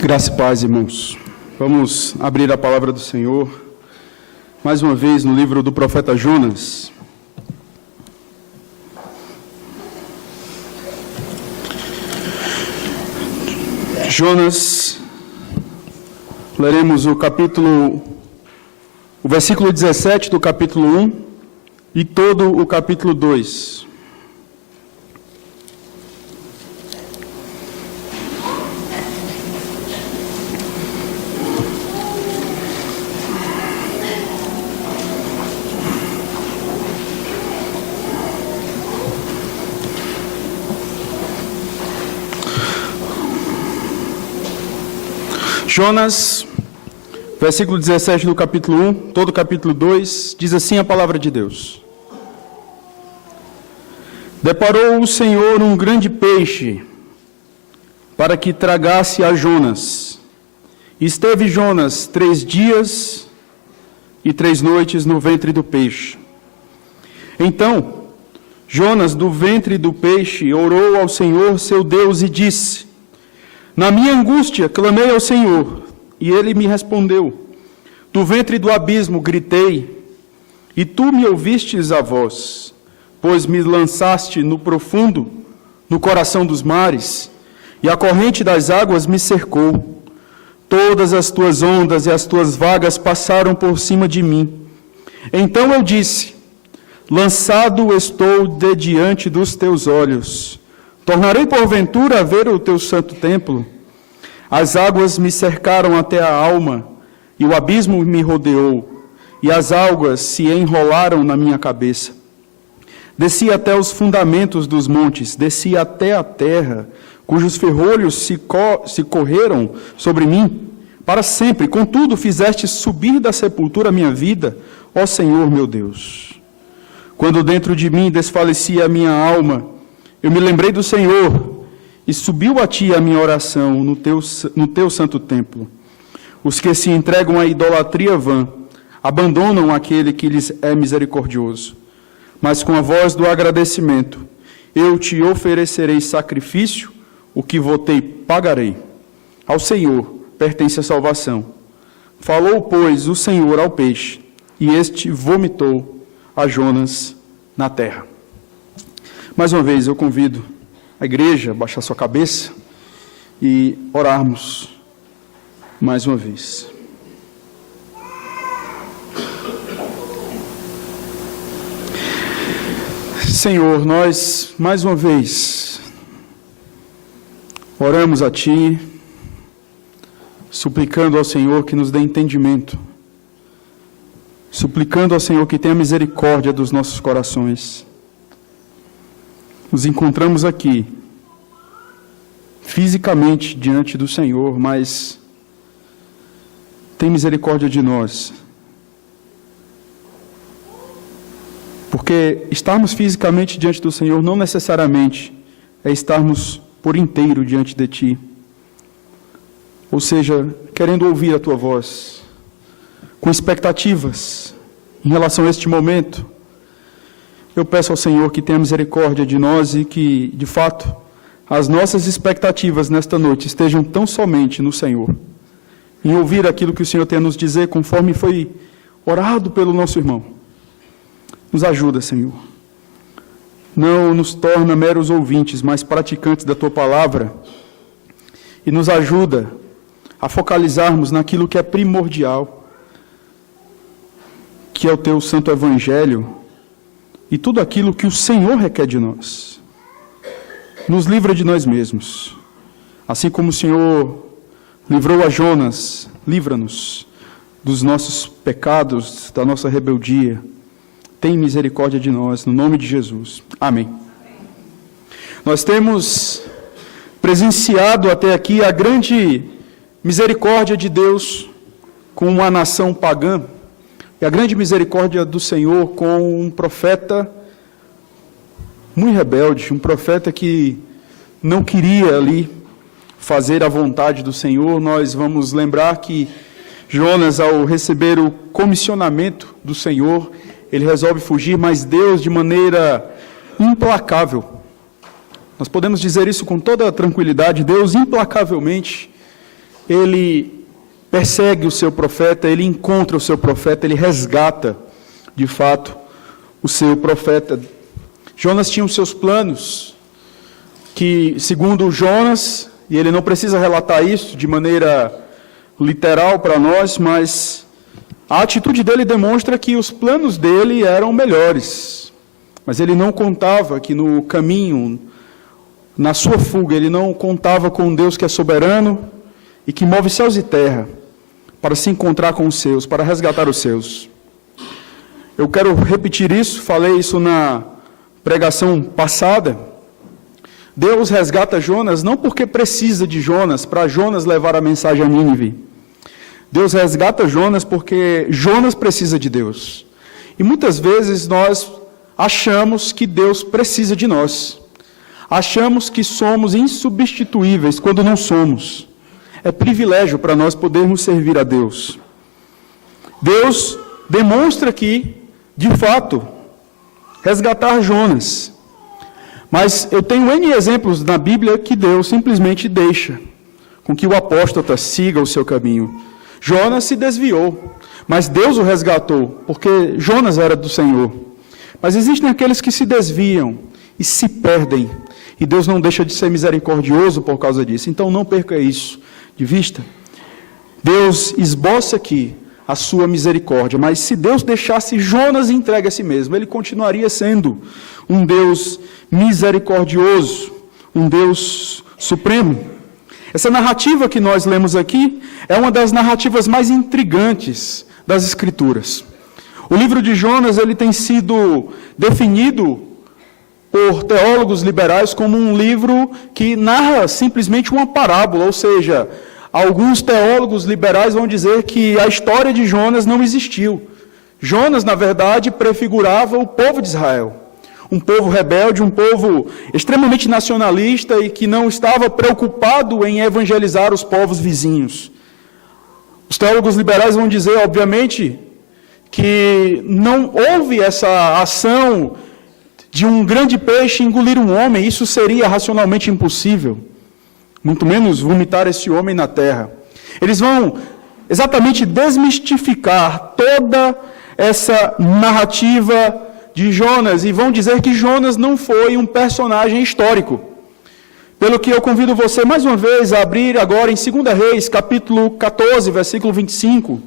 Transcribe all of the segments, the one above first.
Graça e paz, irmãos. Vamos abrir a palavra do Senhor, mais uma vez no livro do profeta Jonas. Jonas, leremos o versículo 17 do capítulo 1 e todo o capítulo 2. Jonas, versículo 17 do capítulo 1, todo o capítulo 2, diz assim a palavra de Deus. Deparou o Senhor um grande peixe, para que tragasse a Jonas. Esteve Jonas 3 dias e 3 noites no ventre do peixe. Então, Jonas, do ventre do peixe, orou ao Senhor seu Deus e disse: Na minha angústia, clamei ao Senhor, e Ele me respondeu. Do ventre do abismo gritei, e Tu me ouvistes a voz, pois me lançaste no profundo, no coração dos mares, e a corrente das águas me cercou. Todas as Tuas ondas e as Tuas vagas passaram por cima de mim. Então eu disse: Lançado estou de diante dos Teus olhos. Tornarei porventura a ver o Teu santo templo? As águas me cercaram até a alma, e o abismo me rodeou, e as algas se enrolaram na minha cabeça. Desci até os fundamentos dos montes, desci até a terra, cujos ferrolhos se correram sobre mim para sempre. Contudo, fizeste subir da sepultura a minha vida, ó Senhor meu Deus. Quando dentro de mim desfalecia a minha alma, eu me lembrei do Senhor, e subiu a Ti a minha oração no teu santo templo. Os que se entregam à idolatria vã, abandonam aquele que lhes é misericordioso. Mas com a voz do agradecimento, eu Te oferecerei sacrifício, o que votei pagarei. Ao Senhor pertence a salvação. Falou, pois, o Senhor ao peixe, e este vomitou a Jonas na terra. Mais uma vez, eu convido a igreja a baixar sua cabeça e orarmos mais uma vez. Senhor, nós, mais uma vez, oramos a Ti, suplicando ao Senhor que nos dê entendimento, suplicando ao Senhor que tenha misericórdia dos nossos corações. Nos encontramos aqui, fisicamente diante do Senhor, mas tem misericórdia de nós. Porque estarmos fisicamente diante do Senhor não necessariamente é estarmos por inteiro diante de Ti. Ou seja, querendo ouvir a Tua voz, com expectativas em relação a este momento. Eu peço ao Senhor que tenha misericórdia de nós e que, de fato, as nossas expectativas nesta noite estejam tão somente no Senhor, em ouvir aquilo que o Senhor tem a nos dizer, conforme foi orado pelo nosso irmão. Nos ajuda, Senhor. Não nos torna meros ouvintes, mas praticantes da Tua palavra, e nos ajuda a focalizarmos naquilo que é primordial, que é o Teu santo evangelho, e tudo aquilo que o Senhor requer de nós. Nos livra de nós mesmos. Assim como o Senhor livrou a Jonas, livra-nos dos nossos pecados, da nossa rebeldia. Tem misericórdia de nós, no nome de Jesus. Amém. Nós temos presenciado até aqui a grande misericórdia de Deus com uma nação pagã, e a grande misericórdia do Senhor com um profeta muito rebelde, um profeta que não queria ali fazer a vontade do Senhor. Nós vamos lembrar que Jonas, ao receber o comissionamento do Senhor, ele resolve fugir, mas Deus, de maneira implacável, nós podemos dizer isso com toda a tranquilidade, Deus implacavelmente ele persegue o seu profeta, ele encontra o seu profeta, ele resgata, de fato, o seu profeta. Jonas tinha os seus planos, que, segundo Jonas, e ele não precisa relatar isso de maneira literal para nós, mas a atitude dele demonstra que os planos dele eram melhores. Mas ele não contava que no caminho, na sua fuga, ele não contava com um Deus que é soberano e que move céus e terra para se encontrar com os seus, para resgatar os seus. Eu quero repetir isso, falei isso na pregação passada. Deus resgata Jonas não porque precisa de Jonas, para Jonas levar a mensagem a Nínive. Deus resgata Jonas porque Jonas precisa de Deus. E muitas vezes nós achamos que Deus precisa de nós. Achamos que somos insubstituíveis quando não somos. É privilégio para nós podermos servir a Deus. Deus demonstra aqui, de fato, resgatar Jonas. Mas eu tenho N exemplos na Bíblia que Deus simplesmente deixa com que o apóstata siga o seu caminho. Jonas se desviou, mas Deus o resgatou, porque Jonas era do Senhor. Mas existem aqueles que se desviam e se perdem, e Deus não deixa de ser misericordioso por causa disso. Então não perca isso de vista. Deus esboça aqui a sua misericórdia, mas se Deus deixasse Jonas entregue a si mesmo, ele continuaria sendo um Deus misericordioso, um Deus supremo. Essa narrativa que nós lemos aqui é uma das narrativas mais intrigantes das Escrituras. O livro de Jonas, ele tem sido definido por teólogos liberais como um livro que narra simplesmente uma parábola, ou seja, alguns teólogos liberais vão dizer que a história de Jonas não existiu. Jonas, na verdade, prefigurava o povo de Israel. Um povo rebelde, um povo extremamente nacionalista e que não estava preocupado em evangelizar os povos vizinhos. Os teólogos liberais vão dizer, obviamente, que não houve essa ação de um grande peixe engolir um homem, isso seria racionalmente impossível, muito menos vomitar esse homem na terra. Eles vão exatamente desmistificar toda essa narrativa de Jonas e vão dizer que Jonas não foi um personagem histórico. Pelo que eu convido você mais uma vez a abrir agora em 2 Reis, capítulo 14, versículo 25,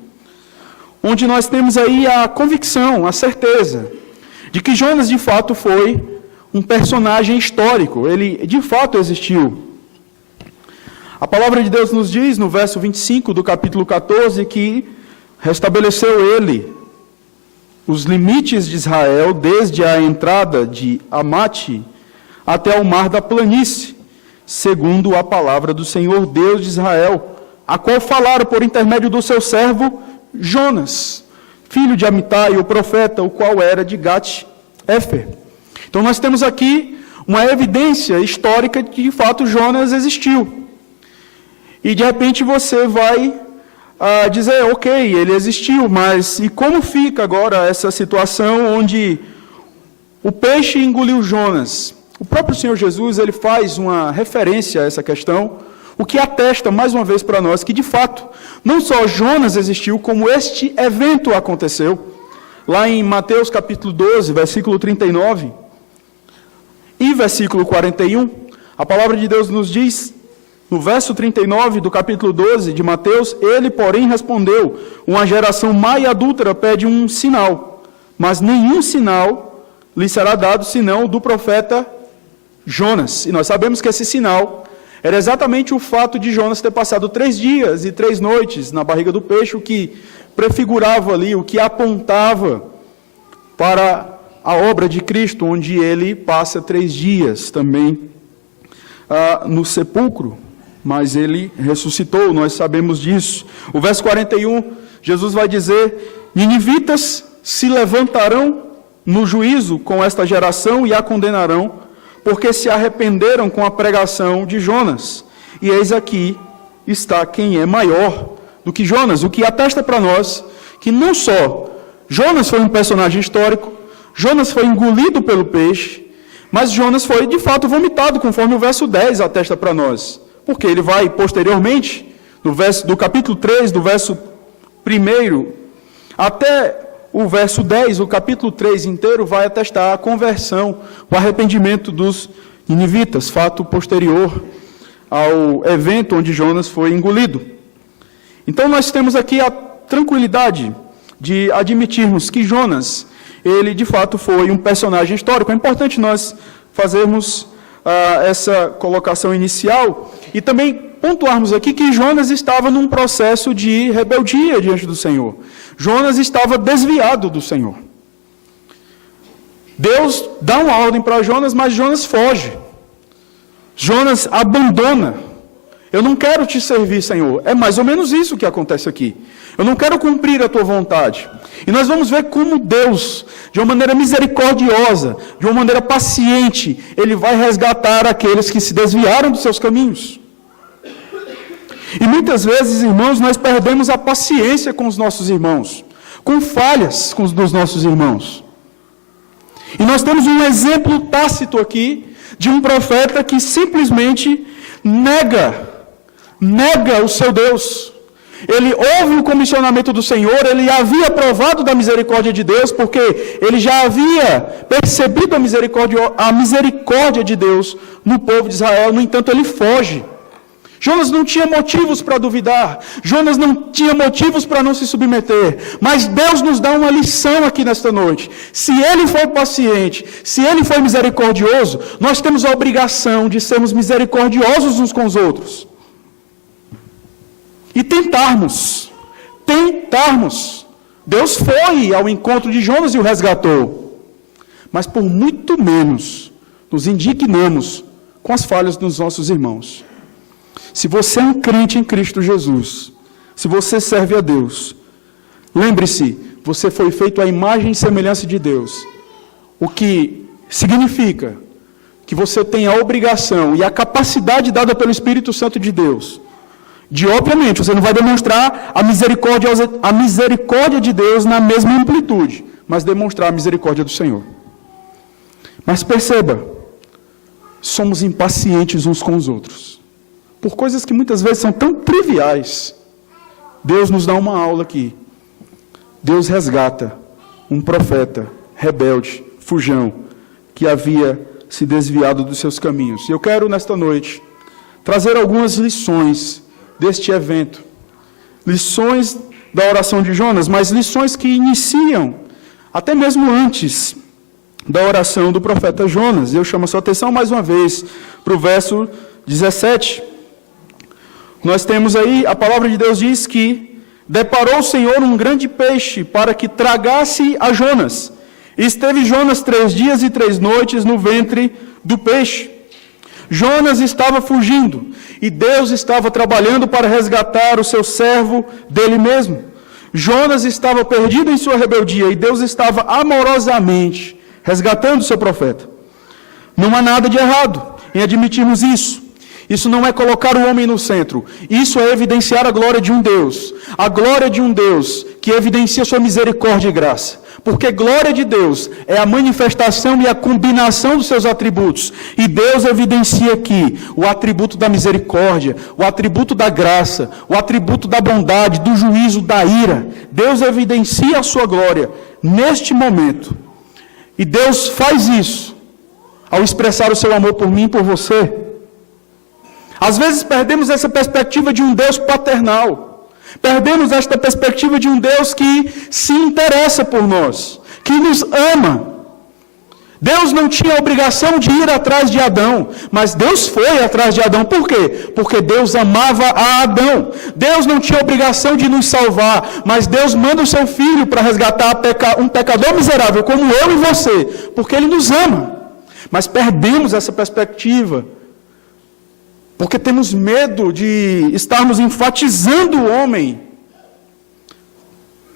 onde nós temos aí a convicção, a certeza de que Jonas de fato foi um personagem histórico, ele de fato existiu. A palavra de Deus nos diz no verso 25 do capítulo 14 que restabeleceu ele os limites de Israel desde a entrada de Amate até o mar da planície, segundo a palavra do Senhor Deus de Israel, a qual falaram por intermédio do seu servo Jonas, filho de Amitai, o profeta, o qual era de Gat-Éfer. Então nós temos aqui uma evidência histórica de que de fato Jonas existiu. E de repente você vai dizer, ok, ele existiu, mas e como fica agora essa situação onde o peixe engoliu Jonas? O próprio Senhor Jesus, ele faz uma referência a essa questão, o que atesta mais uma vez para nós que de fato, não só Jonas existiu, como este evento aconteceu. Lá em Mateus capítulo 12, versículo 39 e versículo 41, a palavra de Deus nos diz, no verso 39 do capítulo 12 de Mateus, ele, porém, respondeu, uma geração má e adúltera pede um sinal, mas nenhum sinal lhe será dado, senão do profeta Jonas. E nós sabemos que esse sinal era exatamente o fato de Jonas ter passado 3 dias e 3 noites na barriga do peixe, o que prefigurava ali, o que apontava para a obra de Cristo, onde ele passa 3 dias também no sepulcro. Mas ele ressuscitou, nós sabemos disso. O verso 41, Jesus vai dizer, ninivitas se levantarão no juízo com esta geração e a condenarão, porque se arrependeram com a pregação de Jonas. E eis aqui está quem é maior do que Jonas, o que atesta para nós que não só Jonas foi um personagem histórico, Jonas foi engolido pelo peixe, mas Jonas foi de fato vomitado, conforme o verso 10 atesta para nós. Porque ele vai, posteriormente, do capítulo 3, do verso 1 até o verso 10, o capítulo 3 inteiro vai atestar a conversão, o arrependimento dos ninivitas, fato posterior ao evento onde Jonas foi engolido. Então nós temos aqui a tranquilidade de admitirmos que Jonas, ele de fato foi um personagem histórico. É importante nós fazermos essa colocação inicial e também pontuarmos aqui que Jonas estava num processo de rebeldia diante do Senhor. Jonas estava desviado do Senhor. Deus dá uma ordem para Jonas, mas Jonas foge. Jonas abandona. Eu não quero te servir, Senhor. É mais ou menos isso que acontece aqui. Eu não quero cumprir a tua vontade. E nós vamos ver como Deus, de uma maneira misericordiosa, de uma maneira paciente, Ele vai resgatar aqueles que se desviaram dos seus caminhos. E muitas vezes, irmãos, nós perdemos a paciência com os nossos irmãos, com falhas dos nossos irmãos. E nós temos um exemplo tácito aqui de um profeta que simplesmente nega o seu Deus. Ele ouve o comissionamento do Senhor, ele havia provado da misericórdia de Deus, porque ele já havia percebido a misericórdia de Deus no povo de Israel. No entanto, ele foge. Jonas não tinha motivos para duvidar, Jonas não tinha motivos para não se submeter, mas Deus nos dá uma lição aqui nesta noite. Se Ele foi paciente, se Ele foi misericordioso, nós temos a obrigação de sermos misericordiosos uns com os outros. E tentarmos. Deus foi ao encontro de Jonas e o resgatou. Mas por muito menos nos indignamos com as falhas dos nossos irmãos. Se você é um crente em Cristo Jesus, se você serve a Deus, lembre-se, você foi feito à imagem e semelhança de Deus. O que significa que você tem a obrigação e a capacidade dada pelo Espírito Santo de Deus, de, obviamente, você não vai demonstrar a misericórdia de Deus na mesma amplitude, mas demonstrar a misericórdia do Senhor. Mas perceba, somos impacientes uns com os outros, por coisas que muitas vezes são tão triviais. Deus nos dá uma aula aqui. Deus resgata um profeta rebelde, fujão, que havia se desviado dos seus caminhos. E eu quero, nesta noite, trazer algumas lições deste evento. Lições da oração de Jonas, mas lições que iniciam até mesmo antes da oração do profeta Jonas. Eu chamo a sua atenção mais uma vez para o verso 17. Nós temos aí, a palavra de Deus diz que deparou o Senhor um grande peixe para que tragasse a Jonas. E esteve Jonas 3 dias e 3 noites no ventre do peixe. Jonas estava fugindo e Deus estava trabalhando para resgatar o seu servo dele mesmo. Jonas estava perdido em sua rebeldia e Deus estava amorosamente resgatando o seu profeta. Não há nada de errado em admitirmos isso. Isso não é colocar o homem no centro. Isso é evidenciar a glória de um Deus. A glória de um Deus que evidencia sua misericórdia e graça. Porque glória de Deus é a manifestação e a combinação dos seus atributos. E Deus evidencia aqui o atributo da misericórdia, o atributo da graça, o atributo da bondade, do juízo, da ira. Deus evidencia a sua glória neste momento. E Deus faz isso ao expressar o seu amor por mim e por você. Às vezes perdemos essa perspectiva de um Deus paternal. Perdemos esta perspectiva de um Deus que se interessa por nós, que nos ama. Deus não tinha a obrigação de ir atrás de Adão, mas Deus foi atrás de Adão. Por quê? Porque Deus amava a Adão. Deus não tinha a obrigação de nos salvar, mas Deus manda o seu Filho para resgatar um pecador miserável como eu e você, porque Ele nos ama. Mas perdemos essa perspectiva, porque temos medo de estarmos enfatizando o homem.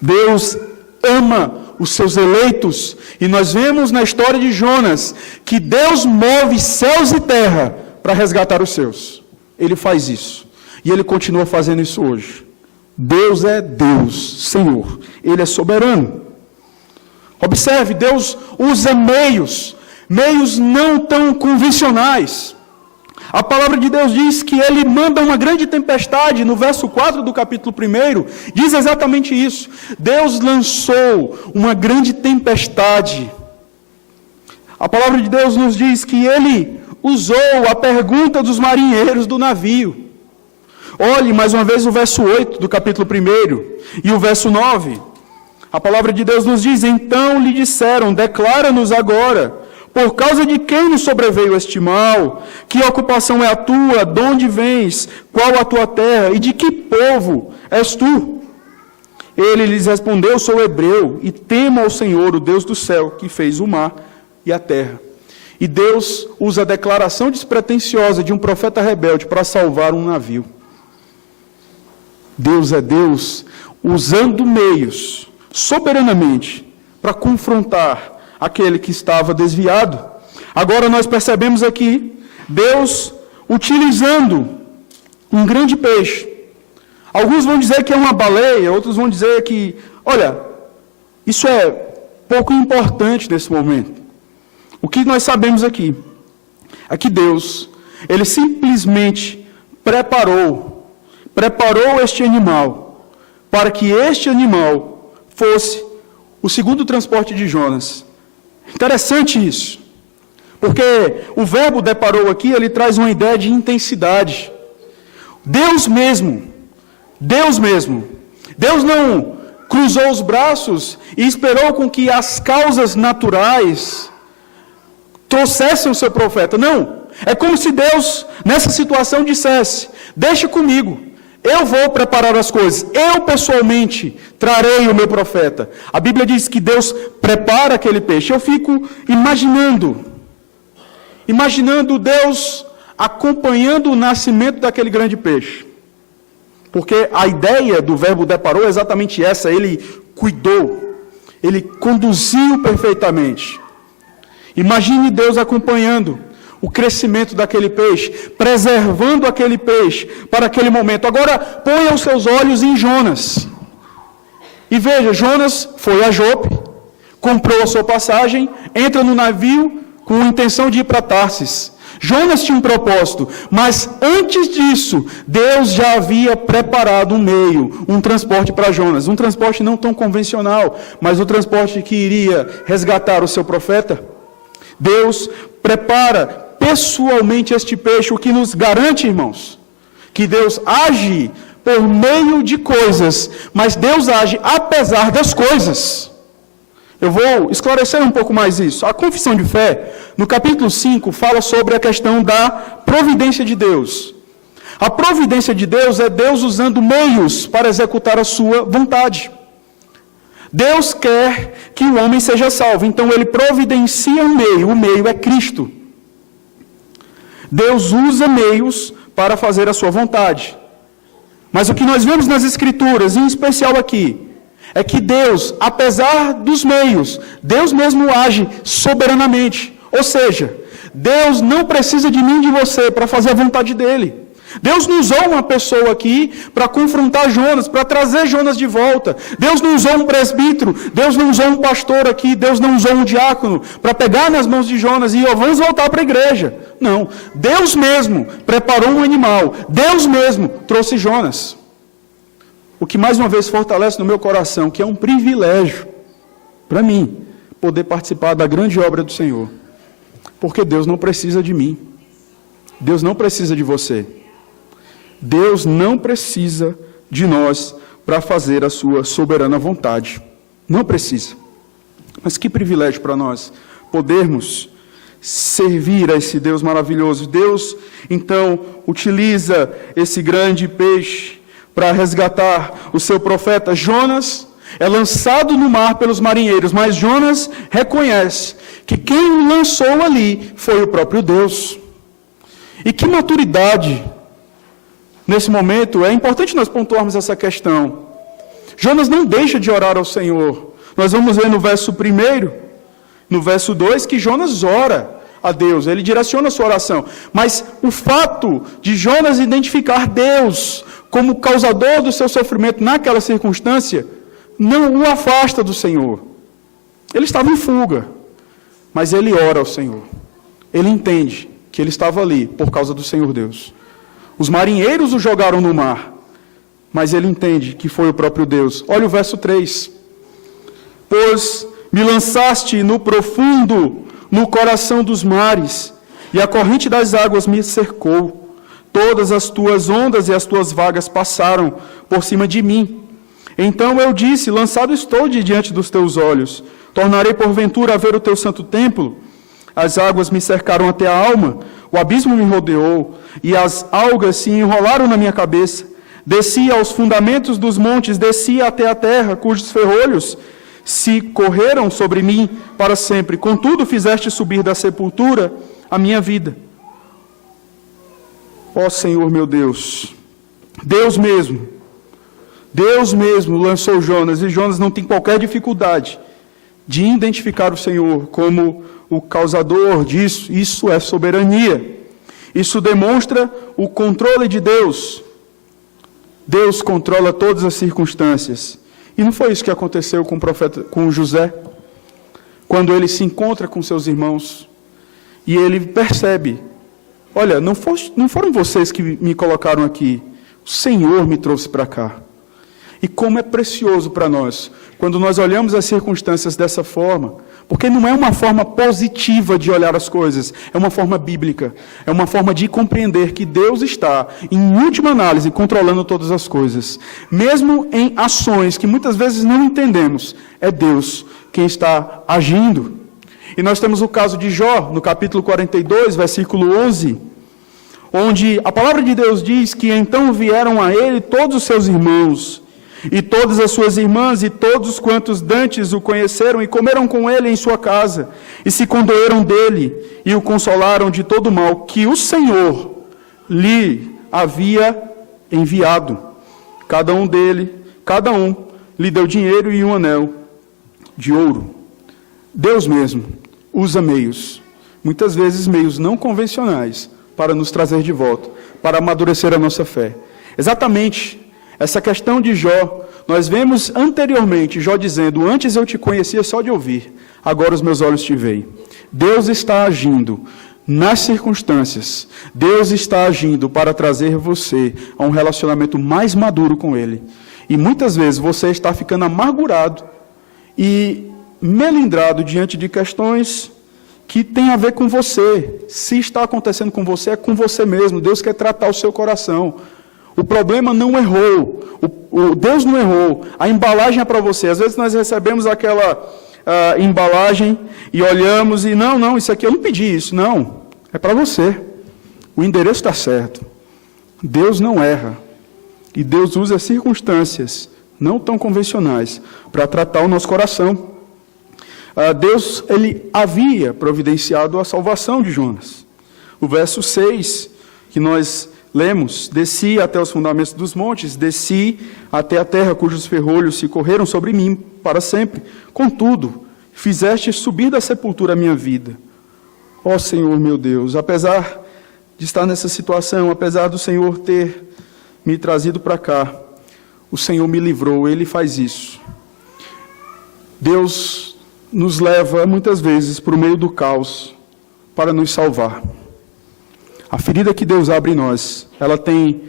Deus ama os seus eleitos. E nós vemos na história de Jonas que Deus move céus e terra para resgatar os seus. Ele faz isso. E Ele continua fazendo isso hoje. Deus é Deus, Senhor. Ele é soberano. Observe, Deus usa meios não tão convencionais. A palavra de Deus diz que ele manda uma grande tempestade, no verso 4 do capítulo 1, diz exatamente isso. Deus lançou uma grande tempestade. A palavra de Deus nos diz que ele usou a pergunta dos marinheiros do navio. Olhe mais uma vez o verso 8 do capítulo 1 e o verso 9. A palavra de Deus nos diz: então lhe disseram, declara-nos agora, por causa de quem nos sobreveio este mal? Que ocupação é a tua? De onde vens? Qual a tua terra? E de que povo és tu? Ele lhes respondeu: sou hebreu, e temo ao Senhor, o Deus do céu, que fez o mar e a terra. E Deus usa a declaração despretensiosa de um profeta rebelde para salvar um navio. Deus é Deus usando meios, soberanamente, para confrontar aquele que estava desviado. Agora nós percebemos aqui Deus utilizando um grande peixe. Alguns vão dizer que é uma baleia, outros vão dizer que, olha, isso é pouco importante nesse momento. O que nós sabemos aqui é que Deus, ele simplesmente preparou este animal para que este animal fosse o segundo transporte de Jonas. Interessante isso, porque o verbo deparou aqui, ele traz uma ideia de intensidade. Deus não cruzou os braços e esperou com que as causas naturais trouxessem o seu profeta. Não, é como se Deus, nessa situação, dissesse: deixa comigo, eu vou preparar as coisas, eu pessoalmente trarei o meu profeta. A Bíblia diz que Deus prepara aquele peixe. Eu fico imaginando Deus acompanhando o nascimento daquele grande peixe. Porque a ideia do verbo deparou é exatamente essa: ele cuidou, ele conduziu perfeitamente. Imagine Deus acompanhando o crescimento daquele peixe, preservando aquele peixe para aquele momento. Agora, ponha os seus olhos em Jonas. E veja, Jonas foi a Jope, comprou a sua passagem, entra no navio com a intenção de ir para Tarsis. Jonas tinha um propósito, mas antes disso, Deus já havia preparado um meio, um transporte para Jonas. Um transporte não tão convencional, mas o transporte que iria resgatar o seu profeta. Deus prepara pessoalmente este peixe, o que nos garante, irmãos, que Deus age por meio de coisas, mas Deus age apesar das coisas. Eu vou esclarecer um pouco mais isso. A confissão de fé, no capítulo 5, fala sobre a questão da providência de Deus. A providência de Deus é Deus usando meios para executar a sua vontade. Deus quer que o homem seja salvo, então ele providencia um meio, o meio é Cristo. Deus usa meios para fazer a sua vontade. Mas o que nós vemos nas Escrituras, em especial aqui, é que Deus, apesar dos meios, Deus mesmo age soberanamente. Ou seja, Deus não precisa de mim e de você para fazer a vontade dele. Deus não usou uma pessoa aqui para confrontar Jonas, para trazer Jonas de volta. Deus não usou um presbítero, Deus não usou um pastor aqui, Deus não usou um diácono para pegar nas mãos de Jonas e vamos voltar para a igreja. Não, Deus mesmo preparou um animal, Deus mesmo trouxe Jonas. O que mais uma vez fortalece no meu coração, que é um privilégio para mim poder participar da grande obra do Senhor. Porque Deus não precisa de mim, Deus não precisa de você. Deus não precisa de nós para fazer a sua soberana vontade. Não precisa. Mas que privilégio para nós podermos servir a esse Deus maravilhoso. Deus, então, utiliza esse grande peixe para resgatar o seu profeta. Jonas é lançado no mar pelos marinheiros, mas Jonas reconhece que quem o lançou ali foi o próprio Deus. E que maturidade! Nesse momento, é importante nós pontuarmos essa questão. Jonas não deixa de orar ao Senhor. Nós vamos ver no verso 1, no verso 2, que Jonas ora a Deus, ele direciona a sua oração. Mas o fato de Jonas identificar Deus como causador do seu sofrimento naquela circunstância, não o afasta do Senhor. Ele estava em fuga, mas ele ora ao Senhor. Ele entende que ele estava ali por causa do Senhor Deus. Os marinheiros o jogaram no mar, mas ele entende que foi o próprio Deus. Olha o verso 3. Pois me lançaste no profundo, no coração dos mares, e a corrente das águas me cercou. Todas as tuas ondas e as tuas vagas passaram por cima de mim. Então eu disse, lançado estou diante dos teus olhos. Tornarei porventura a ver o teu santo templo. As águas me cercaram até a alma, o abismo me rodeou, e as algas se enrolaram na minha cabeça. Desci aos fundamentos dos montes, desci até a terra, cujos ferrolhos se correram sobre mim para sempre. Contudo, fizeste subir da sepultura a minha vida. Ó Senhor meu Deus, Deus mesmo lançou Jonas, e Jonas não tem qualquer dificuldade de identificar o Senhor como o causador disso. Isso é soberania. Isso demonstra o controle de Deus. Deus controla todas as circunstâncias. E não foi isso que aconteceu com o profeta, com José, quando ele se encontra com seus irmãos e ele percebe: olha, não foram vocês que me colocaram aqui, o Senhor me trouxe para cá. E como é precioso para nós, quando nós olhamos as circunstâncias dessa forma, porque não é uma forma positiva de olhar as coisas, é uma forma bíblica, é uma forma de compreender que Deus está, em última análise, controlando todas as coisas. Mesmo em ações que muitas vezes não entendemos, é Deus quem está agindo. E nós temos o caso de Jó, no capítulo 42, versículo 11, onde a palavra de Deus diz que então vieram a ele todos os seus irmãos, e todas as suas irmãs, e todos quantos dantes o conheceram, e comeram com ele em sua casa, e se condoeram dele, e o consolaram de todo o mal que o Senhor lhe havia enviado. Cada um lhe deu dinheiro e um anel de ouro. Deus mesmo usa meios, muitas vezes meios não convencionais, para nos trazer de volta, para amadurecer a nossa fé. Exatamente essa questão de Jó, nós vemos anteriormente Jó dizendo: antes eu te conhecia só de ouvir, agora os meus olhos te veem. Deus está agindo nas circunstâncias, Deus está agindo para trazer você a um relacionamento mais maduro com Ele. E muitas vezes você está ficando amargurado e melindrado diante de questões que têm a ver com você. Se está acontecendo com você, é com você mesmo. Deus quer tratar o seu coração. O problema não errou, Deus não errou, a embalagem é para você. Às vezes nós recebemos aquela embalagem e olhamos e não, isso aqui eu não pedi isso, não, é para você. O endereço está certo. Deus não erra, e Deus usa circunstâncias não tão convencionais para tratar o nosso coração. Deus, ele havia providenciado a salvação de Jonas. O verso 6, que nós lemos: desci até os fundamentos dos montes, desci até a terra cujos ferrolhos se correram sobre mim para sempre. Contudo, fizeste subir da sepultura a minha vida. Ó Senhor meu Deus, apesar de estar nessa situação, apesar do Senhor ter me trazido para cá, o Senhor me livrou. Ele faz isso. Deus nos leva muitas vezes para o meio do caos para nos salvar. A ferida que Deus abre em nós, ela tem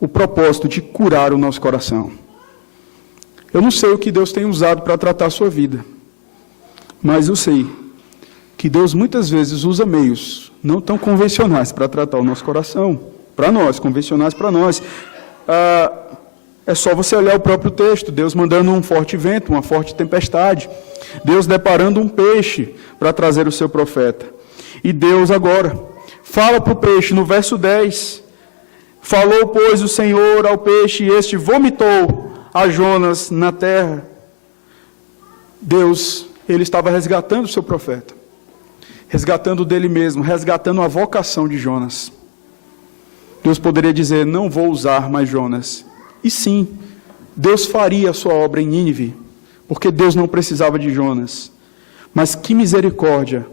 o propósito de curar o nosso coração. Eu não sei o que Deus tem usado para tratar a sua vida, mas eu sei que Deus muitas vezes usa meios não tão convencionais para tratar o nosso coração, para nós, convencionais para nós. É só você olhar o próprio texto: Deus mandando um forte vento, uma forte tempestade, Deus deparando um peixe para trazer o seu profeta. E Deus agora fala para o peixe, no verso 10, falou, pois, o Senhor ao peixe, e este vomitou a Jonas na terra. Deus, ele estava resgatando o seu profeta, resgatando dele mesmo, resgatando a vocação de Jonas. Deus poderia dizer: não vou usar mais Jonas. E sim, Deus faria a sua obra em Nínive, porque Deus não precisava de Jonas. Mas que misericórdia,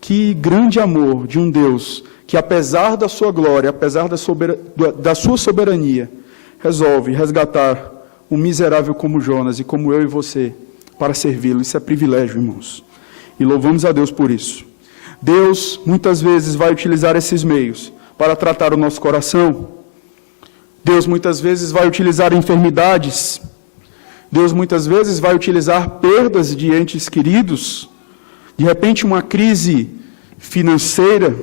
que grande amor de um Deus que, apesar da sua glória, apesar da sua soberania, resolve resgatar um miserável como Jonas e como eu e você para servi-lo. Isso é privilégio, irmãos. E louvamos a Deus por isso. Deus muitas vezes vai utilizar esses meios para tratar o nosso coração. Deus muitas vezes vai utilizar enfermidades. Deus muitas vezes vai utilizar perdas de entes queridos. De repente uma crise financeira,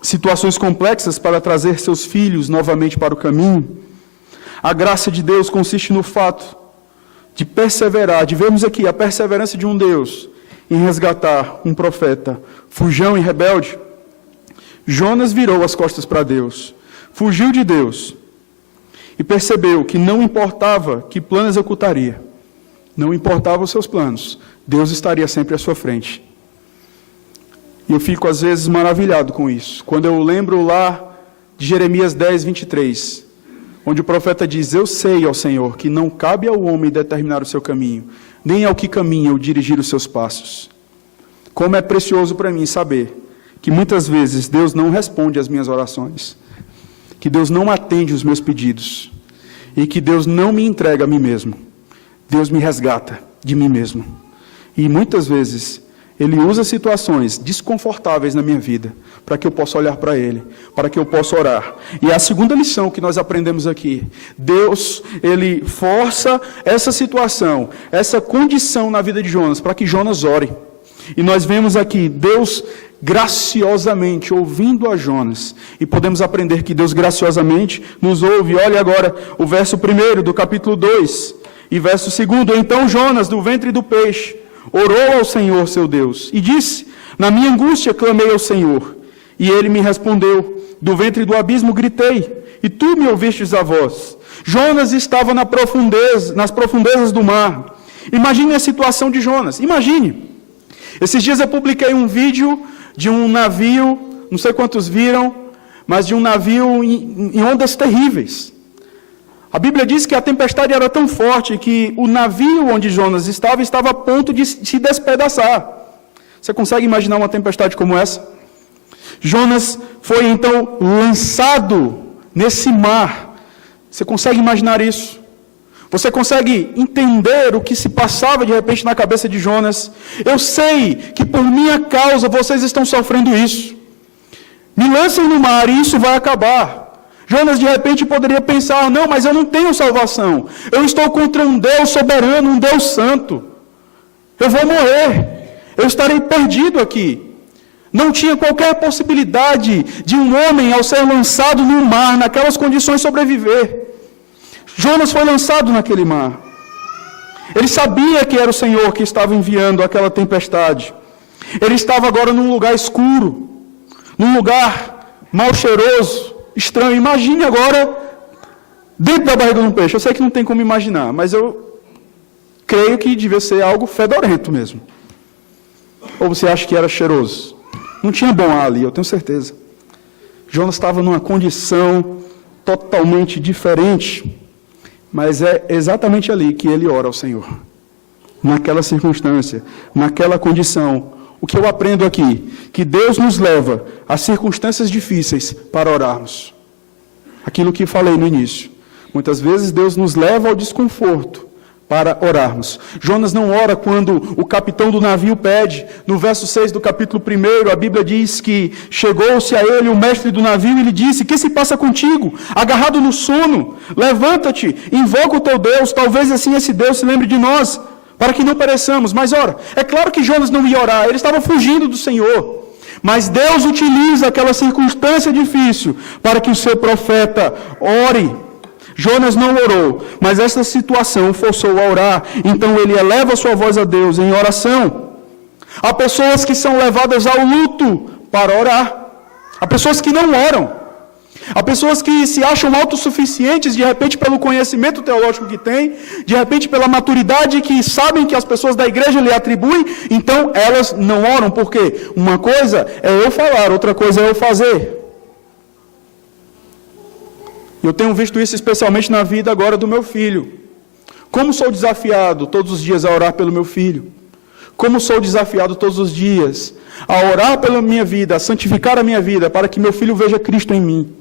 situações complexas para trazer seus filhos novamente para o caminho. A graça de Deus consiste no fato de perseverar, de vermos aqui a perseverança de um Deus em resgatar um profeta fujão e rebelde. Jonas virou as costas para Deus, fugiu de Deus e percebeu que não importava que plano executaria, não importava os seus planos, Deus estaria sempre à sua frente. E eu fico às vezes maravilhado com isso, quando eu lembro lá de Jeremias 10, 23, onde o profeta diz: eu sei, ó Senhor, que não cabe ao homem determinar o seu caminho, nem ao que caminha o dirigir os seus passos. Como é precioso para mim saber que muitas vezes Deus não responde às minhas orações, que Deus não atende os meus pedidos, e que Deus não me entrega a mim mesmo. Deus me resgata de mim mesmo. E muitas vezes Ele usa situações desconfortáveis na minha vida, para que eu possa olhar para Ele, para que eu possa orar. E a segunda lição que nós aprendemos aqui, Deus, Ele força essa situação, essa condição na vida de Jonas, para que Jonas ore. E nós vemos aqui Deus graciosamente ouvindo a Jonas, e podemos aprender que Deus graciosamente nos ouve. Olha agora o verso 1 do capítulo 2, e verso 2, então Jonas, do ventre do peixe, orou ao Senhor seu Deus, e disse: na minha angústia clamei ao Senhor, e Ele me respondeu, do ventre do abismo gritei, e tu me ouvistes a voz. Jonas estava nas profundezas do mar. Imagine a situação de Jonas, imagine. Esses dias eu publiquei um vídeo de um navio, não sei quantos viram, mas de um navio em ondas terríveis. A Bíblia diz que a tempestade era tão forte que o navio onde Jonas estava a ponto de se despedaçar. Você consegue imaginar uma tempestade como essa? Jonas foi então lançado nesse mar. Você consegue imaginar isso? Você consegue entender o que se passava de repente na cabeça de Jonas? Eu sei que por minha causa vocês estão sofrendo isso. Me lancem no mar e isso vai acabar. Jonas de repente poderia pensar: não, mas eu não tenho salvação. Eu estou contra um Deus soberano, um Deus santo. Eu vou morrer. Eu estarei perdido aqui. Não tinha qualquer possibilidade de um homem, ao ser lançado no mar, naquelas condições, sobreviver. Jonas foi lançado naquele mar. Ele sabia que era o Senhor que estava enviando aquela tempestade. Ele estava agora num lugar escuro, num lugar mal cheiroso, estranho. Imagine agora dentro da barriga de um peixe. Eu sei que não tem como imaginar, mas eu creio que devia ser algo fedorento mesmo. Ou você acha que era cheiroso? Não tinha bom ar ali, eu tenho certeza. Jonas estava numa condição totalmente diferente. Mas é exatamente ali que ele ora ao Senhor. Naquela circunstância, naquela condição. O que eu aprendo aqui? Que Deus nos leva a circunstâncias difíceis para orarmos. Aquilo que falei no início. Muitas vezes Deus nos leva ao desconforto para orarmos. Jonas não ora quando o capitão do navio pede. No verso 6 do capítulo 1, a Bíblia diz que chegou-se a ele o mestre do navio e lhe disse: que se passa contigo? Agarrado no sono, levanta-te, invoca o teu Deus, talvez assim esse Deus se lembre de nós, para que não pereçamos. Mas ora, é claro que Jonas não ia orar, ele estava fugindo do Senhor. Mas Deus utiliza aquela circunstância difícil para que o seu profeta ore. Jonas não orou, mas essa situação o forçou a orar. Então ele eleva sua voz a Deus em oração. Há pessoas que são levadas ao luto para orar. Há pessoas que não oram. Há pessoas que se acham autossuficientes, de repente pelo conhecimento teológico que têm, de repente pela maturidade que sabem que as pessoas da igreja lhe atribuem, então elas não oram, porque uma coisa é eu falar, outra coisa é eu fazer. Eu tenho visto isso especialmente na vida agora do meu filho. Como sou desafiado todos os dias a orar pelo meu filho. Como sou desafiado todos os dias a orar pela minha vida, a santificar a minha vida, para que meu filho veja Cristo em mim.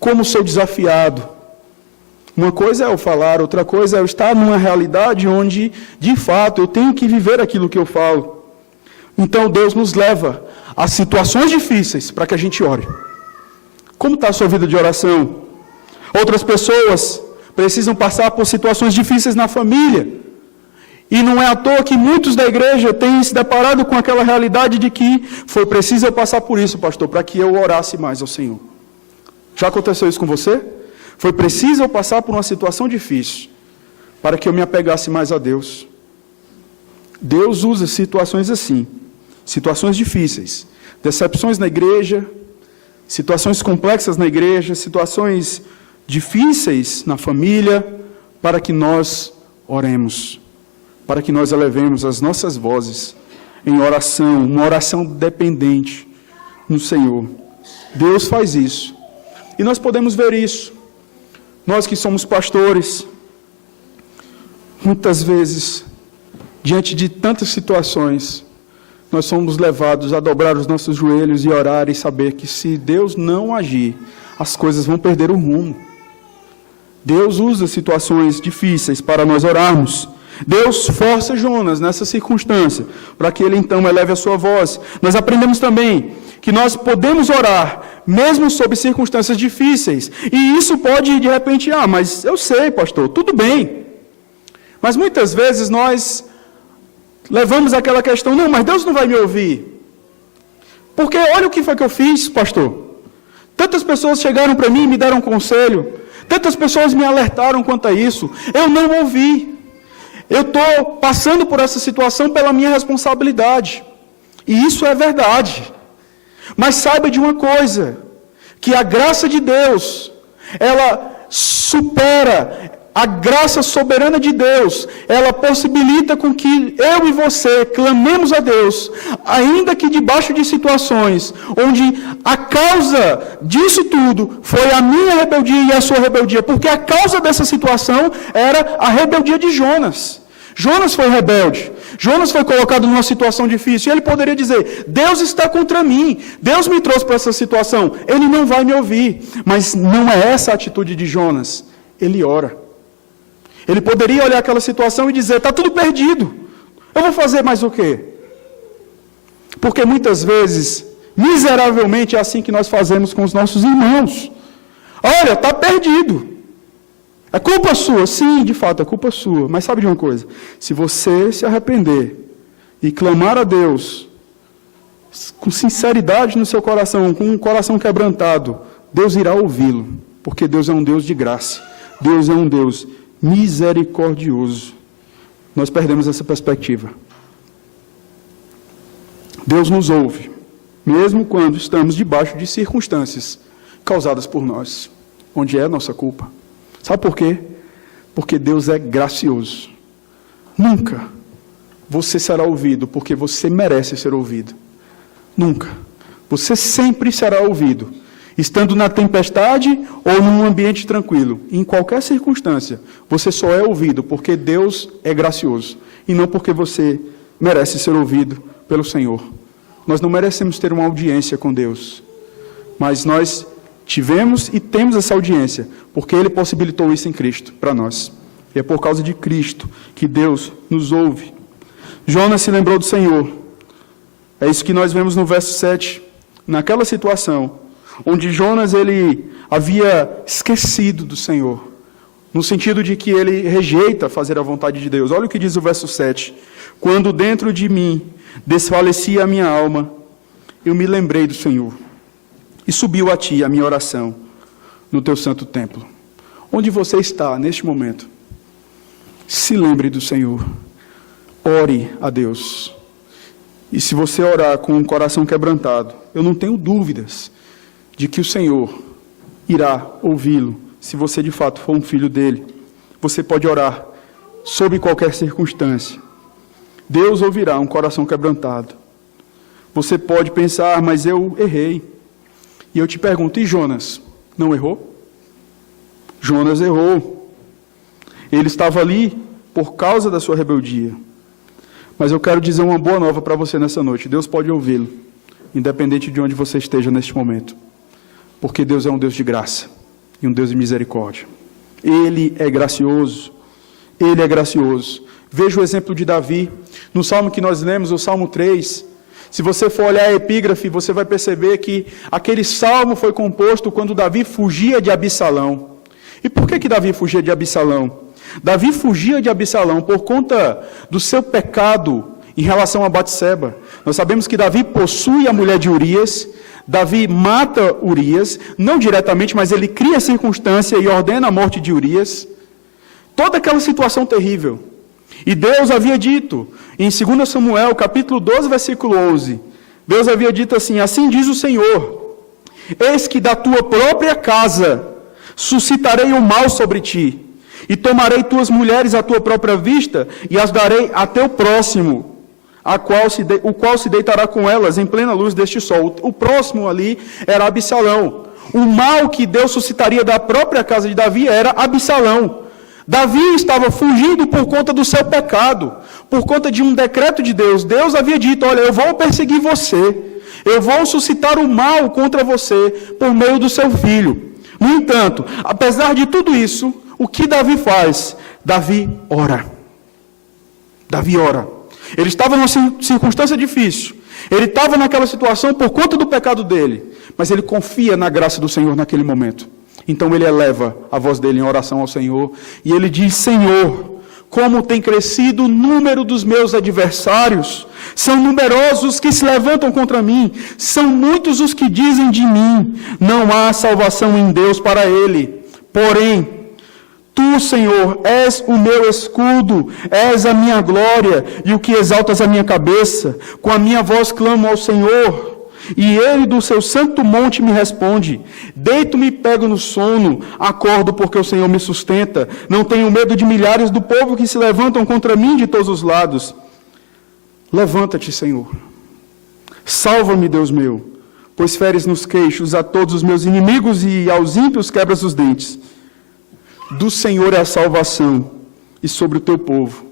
Como sou desafiado. Uma coisa é eu falar, outra coisa é eu estar numa realidade onde, de fato, eu tenho que viver aquilo que eu falo. Então Deus nos leva a situações difíceis para que a gente ore. Como está a sua vida de oração? Outras pessoas precisam passar por situações difíceis na família. E não é à toa que muitos da igreja têm se deparado com aquela realidade de que foi preciso eu passar por isso, pastor, para que eu orasse mais ao Senhor. Já aconteceu isso com você? Foi preciso eu passar por uma situação difícil para que eu me apegasse mais a Deus. Deus usa situações assim, situações difíceis, decepções na igreja, situações complexas na igreja, situações difíceis na família, para que nós oremos, para que nós elevemos as nossas vozes em oração, uma oração dependente no Senhor. Deus faz isso. E nós podemos ver isso. Nós que somos pastores, muitas vezes, diante de tantas situações, nós somos levados a dobrar os nossos joelhos e orar e saber que se Deus não agir, as coisas vão perder o rumo. Deus usa situações difíceis para nós orarmos. Deus força Jonas nessa circunstância, para que ele então eleve a sua voz. Nós aprendemos também que nós podemos orar, mesmo sob circunstâncias difíceis. E isso pode, de repente, mas eu sei, pastor, tudo bem. Mas muitas vezes nós levamos aquela questão, não, mas Deus não vai me ouvir. Porque olha o que foi que eu fiz, pastor. Tantas pessoas chegaram para mim e me deram conselho. Tantas pessoas me alertaram quanto a isso. Eu não ouvi. Eu estou passando por essa situação pela minha responsabilidade. E isso é verdade. Mas saiba de uma coisa, que a graça de Deus, ela supera, a graça soberana de Deus, ela possibilita com que eu e você clamemos a Deus, ainda que debaixo de situações onde a causa disso tudo foi a minha rebeldia e a sua rebeldia, porque a causa dessa situação era a rebeldia de Jonas. Jonas foi rebelde, Jonas foi colocado numa situação difícil, e ele poderia dizer, Deus está contra mim, Deus me trouxe para essa situação, Ele não vai me ouvir, mas não é essa a atitude de Jonas, ele ora. Ele poderia olhar aquela situação e dizer, está tudo perdido, eu vou fazer mais o quê? Porque muitas vezes, miseravelmente, é assim que nós fazemos com os nossos irmãos. Olha, está perdido. É culpa sua? Sim, de fato, é culpa sua. Mas sabe de uma coisa? Se você se arrepender e clamar a Deus com sinceridade no seu coração, com um coração quebrantado, Deus irá ouvi-lo. Porque Deus é um Deus de graça. Deus é um Deus misericordioso. Nós perdemos essa perspectiva. Deus nos ouve, mesmo quando estamos debaixo de circunstâncias causadas por nós, onde é a nossa culpa. Sabe por quê? Porque Deus é gracioso. Nunca você será ouvido porque você merece ser ouvido. Nunca. Você sempre será ouvido, estando na tempestade ou num ambiente tranquilo. Em qualquer circunstância, você só é ouvido porque Deus é gracioso e não porque você merece ser ouvido pelo Senhor. Nós não merecemos ter uma audiência com Deus, mas nós tivemos e temos essa audiência, porque Ele possibilitou isso em Cristo para nós. E é por causa de Cristo que Deus nos ouve. Jonas se lembrou do Senhor. É isso que nós vemos no verso 7. Naquela situação, onde Jonas ele havia esquecido do Senhor, no sentido de que ele rejeita fazer a vontade de Deus. Olha o que diz o verso 7. Quando dentro de mim desfalecia a minha alma, eu me lembrei do Senhor. E subiu a ti a minha oração no teu santo templo. Onde você está neste momento, se lembre do Senhor. Ore a Deus. E se você orar com um coração quebrantado, eu não tenho dúvidas de que o Senhor irá ouvi-lo, se você de fato for um filho dele. Você pode orar sob qualquer circunstância. Deus ouvirá um coração quebrantado. Você pode pensar, mas eu errei. E eu te pergunto, e Jonas, não errou? Jonas errou. Ele estava ali por causa da sua rebeldia. Mas eu quero dizer uma boa nova para você nessa noite. Deus pode ouvi-lo, independente de onde você esteja neste momento. Porque Deus é um Deus de graça e um Deus de misericórdia. Ele é gracioso. Ele é gracioso. Veja o exemplo de Davi. No salmo que nós lemos, o Salmo 3, Se você for olhar a epígrafe, você vai perceber que aquele salmo foi composto quando Davi fugia de Absalão. E por que Davi fugia de Absalão? Davi fugia de Absalão por conta do seu pecado em relação a Batseba. Nós sabemos que Davi possui a mulher de Urias, Davi mata Urias, não diretamente, mas ele cria circunstância e ordena a morte de Urias. Toda aquela situação terrível. E Deus havia dito, em 2 Samuel, capítulo 12, versículo 11, Deus havia dito assim: assim diz o Senhor, eis que da tua própria casa suscitarei o mal sobre ti, e tomarei tuas mulheres à tua própria vista, e as darei a teu próximo, o qual se deitará com elas em plena luz deste sol. O próximo ali era Absalão. O mal que Deus suscitaria da própria casa de Davi era Absalão. Davi estava fugindo por conta do seu pecado, por conta de um decreto de Deus. Deus havia dito: olha, eu vou perseguir você, eu vou suscitar o mal contra você por meio do seu filho. No entanto, apesar de tudo isso, o que Davi faz? Davi ora. Davi ora. Ele estava numa circunstância difícil, ele estava naquela situação por conta do pecado dele, mas ele confia na graça do Senhor naquele momento. Então ele eleva a voz dele em oração ao Senhor, e ele diz: Senhor, como tem crescido o número dos meus adversários, são numerosos os que se levantam contra mim, são muitos os que dizem de mim, não há salvação em Deus para ele. Porém, Tu, Senhor, és o meu escudo, és a minha glória, e o que exaltas a minha cabeça. Com a minha voz clamo ao Senhor, e ele do seu santo monte me responde. Deito-me e pego no sono, acordo porque o Senhor me sustenta. Não tenho medo de milhares do povo que se levantam contra mim de todos os lados. Levanta-te, Senhor. Salva-me, Deus meu, pois feres nos queixos a todos os meus inimigos e aos ímpios quebras os dentes. Do Senhor é a salvação, e sobre o teu povo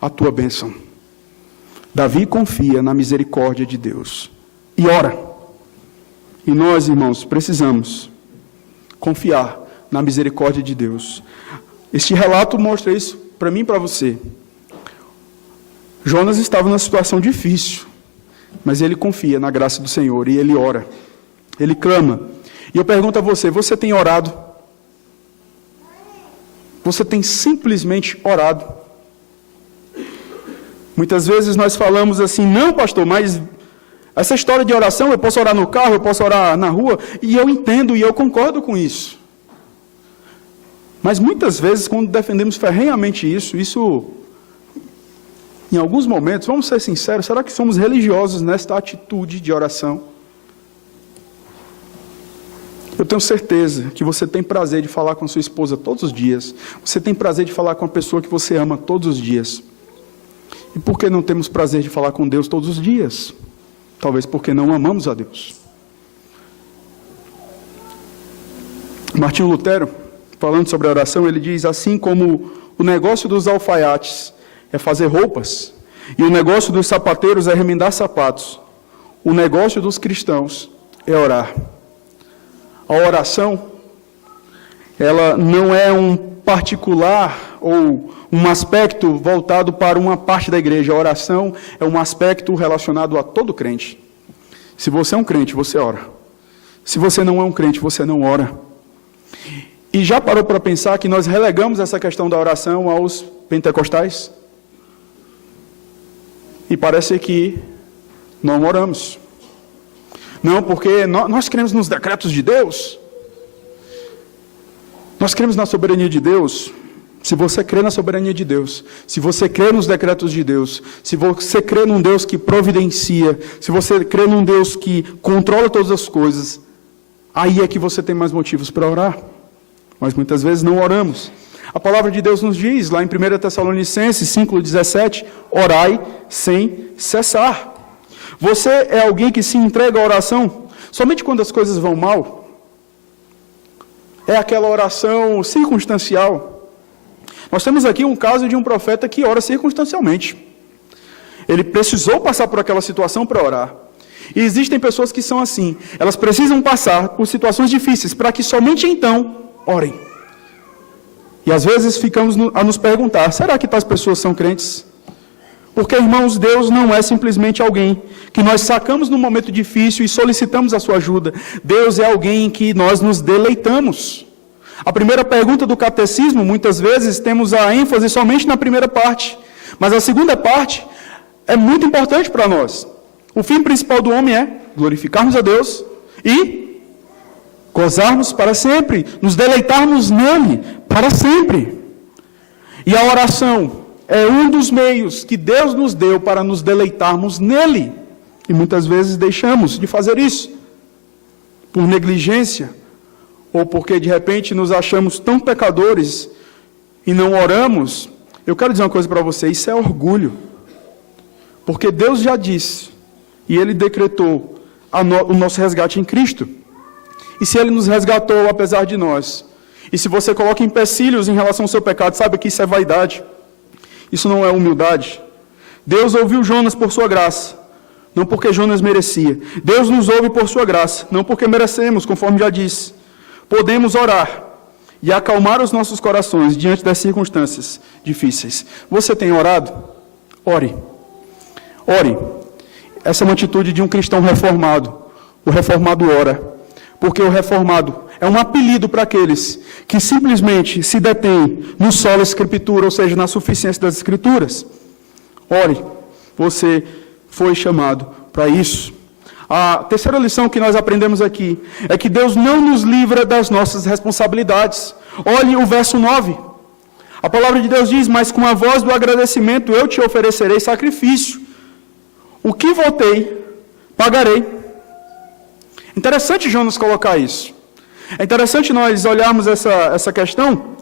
a tua bênção. Davi confia na misericórdia de Deus e ora. E nós, irmãos, precisamos confiar na misericórdia de Deus. Este relato mostra isso para mim e para você. Jonas estava numa situação difícil, mas ele confia na graça do Senhor e ele ora, ele clama. E eu pergunto a você: você tem orado? Você tem simplesmente orado? Muitas vezes nós falamos assim: não, pastor, mas essa história de oração, eu posso orar no carro, eu posso orar na rua, e eu entendo e eu concordo com isso. Mas muitas vezes, quando defendemos ferrenhamente isso, em alguns momentos, vamos ser sinceros, será que somos religiosos nesta atitude de oração? Eu tenho certeza que você tem prazer de falar com sua esposa todos os dias. Você tem prazer de falar com a pessoa que você ama todos os dias. E por que não temos prazer de falar com Deus todos os dias? Talvez porque não amamos a Deus. Martinho Lutero, falando sobre a oração, ele diz: assim como o negócio dos alfaiates é fazer roupas, e o negócio dos sapateiros é remendar sapatos, o negócio dos cristãos é orar. A oração, ela não é um particular ou um aspecto voltado para uma parte da igreja. A oração é um aspecto relacionado a todo crente. Se você é um crente, você ora. Se você não é um crente, você não ora. E já parou para pensar que nós relegamos essa questão da oração aos pentecostais? E parece que não oramos. Não, porque nós cremos nos decretos de Deus. Nós cremos na soberania de Deus. Se você crê na soberania de Deus, se você crê nos decretos de Deus, se você crê num Deus que providencia, se você crê num Deus que controla todas as coisas, aí é que você tem mais motivos para orar. Mas muitas vezes não oramos. A palavra de Deus nos diz, lá em 1 Tessalonicenses 5,17, orai sem cessar. Você é alguém que se entrega à oração somente quando as coisas vão mal? É aquela oração circunstancial? Nós temos aqui um caso de um profeta que ora circunstancialmente. Ele precisou passar por aquela situação para orar. E existem pessoas que são assim. Elas precisam passar por situações difíceis para que somente então orem. E às vezes ficamos a nos perguntar: será que tais pessoas são crentes? Porque, irmãos, Deus não é simplesmente alguém que nós sacamos num momento difícil e solicitamos a sua ajuda. Deus é alguém em que nós nos deleitamos. A primeira pergunta do catecismo, muitas vezes, temos a ênfase somente na primeira parte. Mas a segunda parte é muito importante para nós. O fim principal do homem é glorificarmos a Deus e gozarmos para sempre, nos deleitarmos nele para sempre. E a oração é um dos meios que Deus nos deu para nos deleitarmos nele. E muitas vezes deixamos de fazer isso, por negligência, ou porque de repente nos achamos tão pecadores e não oramos. Eu quero dizer uma coisa para você, isso é orgulho. Porque Deus já disse, e Ele decretou o nosso resgate em Cristo. E se Ele nos resgatou apesar de nós, e se você coloca empecilhos em relação ao seu pecado, saiba que isso é vaidade. Isso não é humildade. Deus ouviu Jonas por sua graça, não porque Jonas merecia. Deus nos ouve por sua graça, não porque merecemos, conforme já disse. Podemos orar e acalmar os nossos corações diante das circunstâncias difíceis. Você tem orado? Ore. Ore. Essa é uma atitude de um cristão reformado. O reformado ora. Porque o reformado é um apelido para aqueles que simplesmente se detêm no solo escritura, ou seja, na suficiência das escrituras. Ore. Você foi chamado para isso. A terceira lição que nós aprendemos aqui é que Deus não nos livra das nossas responsabilidades. Olhe o verso 9. A palavra de Deus diz, mas com a voz do agradecimento eu te oferecerei sacrifício. O que votei, pagarei. Interessante Jonas colocar isso. É interessante nós olharmos essa questão,